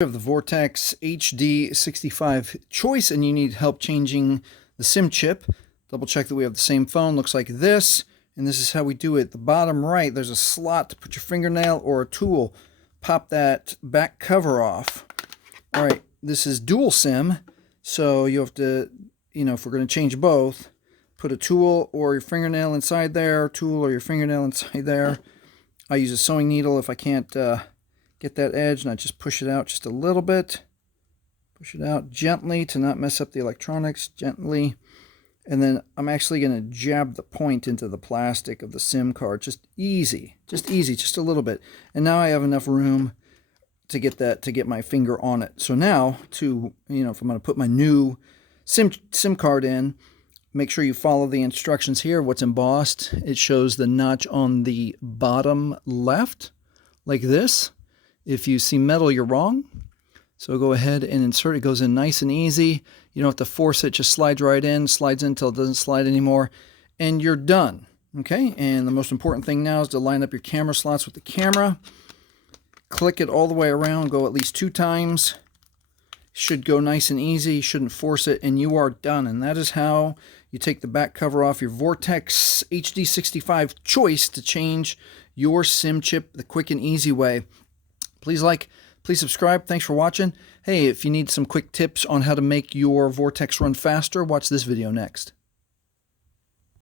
We have the Vortex HD65 Choice, and you need help changing the SIM chip. Double check that we have the same phone. Looks like this, and this is how we do it. The bottom right, there's a slot to put your fingernail or a tool. Pop that back cover off. All right, this is dual SIM, so you have to, if we're going to change both, put a tool or your fingernail inside there, tool or your fingernail inside there. I use a sewing needle if I can't get that edge, and I just push it out just a little bit. Push it out gently to not mess up the electronics, gently. And then I'm actually going to jab the point into the plastic of the SIM card. Just easy, just a little bit. And now I have enough room to get my finger on it. So now if I'm going to put my new SIM card in, make sure you follow the instructions here. What's embossed, it shows the notch on the bottom left, like this. If you see metal, you're wrong. So go ahead and insert. It goes in nice and easy. You don't have to force it. Just slides right in. Slides in until it doesn't slide anymore. And you're done. Okay? And the most important thing now is to line up your camera slots with the camera. Click it all the way around. Go at least 2 times. Should go nice and easy. You shouldn't force it. And you are done. And that is how you take the back cover off your Vortex HD65 Choice to change your SIM chip the quick and easy way. Please like, please subscribe. Thanks for watching. Hey, if you need some quick tips on how to make your Vortex run faster, watch this video next.